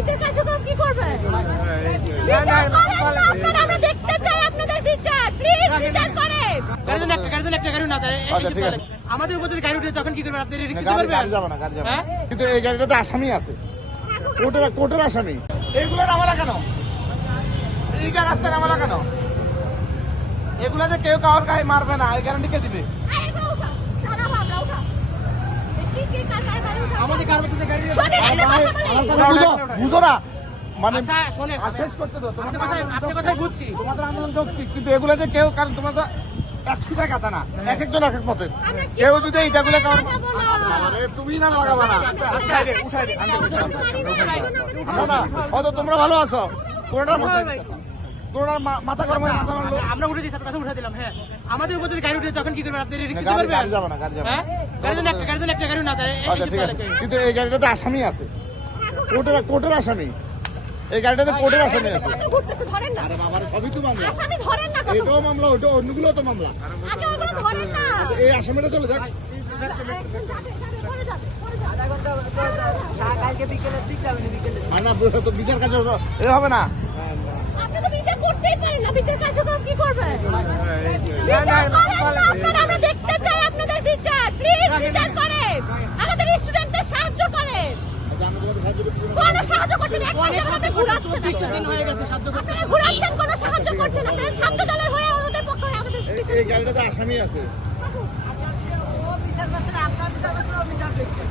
বিচার কার্যক্রম কি করবেন? আমরা দেখতে চাই আপনাদের বিচার, প্লিজ বিচার করেন। আমাদের উপর যদি গাড়ি উঠে তখন কি করবেন? আপনি রিস্ক দিতে পারবেন? গাড়ি যাবে না, গাড়ি যাবে না। কিন্তু এই গাড়িটাতে আসামি আছে, কোর্টের আসামি। এইগুলো নামালা কেন? এইটা রাস্তায় নামালা কেন? এগুলো যে কেউ কাউর গায়ে মারবে না, এই গ্যারান্টি কে দিবে? আমাদের কার মধ্যে গাড়ি বুঝো না মানে আচ্ছা শোনেন, শেষ করতে দাও। আপনার কথাই বুঝছি। তোমাদের আন্দোলন যৌক্তিক, কিন্তু এগুলো যে কেউ, কারণ তোমার তো 100 কথা না, এক একজন এক এক মতে। কেউ যদি এইটাগুলো কারণ তুমি না লাগাবা না, উঠাই দে, উঠাই দে। না হয়তো তোমরা ভালো আছো, তোমরা মাথা গরম হয়ে মাথা মারলো। আমরা উঠে দিই, কথা উঠে দিলাম। হ্যাঁ, আমাদের উপর যদি গাড়ি উঠে তখন কি করবেন? আপনি রিস্ক দিতে গাড়ি পারবেন? যাবে না, গাড়ি যাবে না। হ্যাঁ, গাড়ি গাড়ি না যায়। আচ্ছা ঠিক আছে, কিন্তু এই গাড়িটাতে আসামি আছে, কোর্টের আসামি। এই গাড়িটাতে কোর্টের আসামি আছে। ঘুরতেছে, ধরেন না। আরে বাবা, সবই তো মামলা। আসামি ধরেন না। এটাও মামলা, ওটা অন্যগুলো তো মামলা। আগে ওগুলো ধরেন না। আচ্ছা, এই আসামিটা চলে যাক। আর না তো বিচার কাজ এ হবে না। আপনি তো বিচার করতেই পারেন না, বিচার কার্যক্রম কি করবেন? আমরা দেখতে চাই আপনাদের বিচার, প্লিজ বিচার করেন। আমাদের স্টুডেন্টদের সাহায্য করেন। কোনো সাহায্য করছেন? এক মাসে আপনি ঘুরাচ্ছেন। 20 দিন হয়ে গেছে সাহায্য করতে। আপনারা ঘুরাচ্ছেন, কোনো সাহায্য করছেন? আপনারা ছাত্র দলের হয়ে ওদের পক্ষে হয়ে আমাদের এই গাড়িটাতে আসামি আছে। বিচার করছেন, আপনারা বিচার করছেন, বিচার দেখছেন।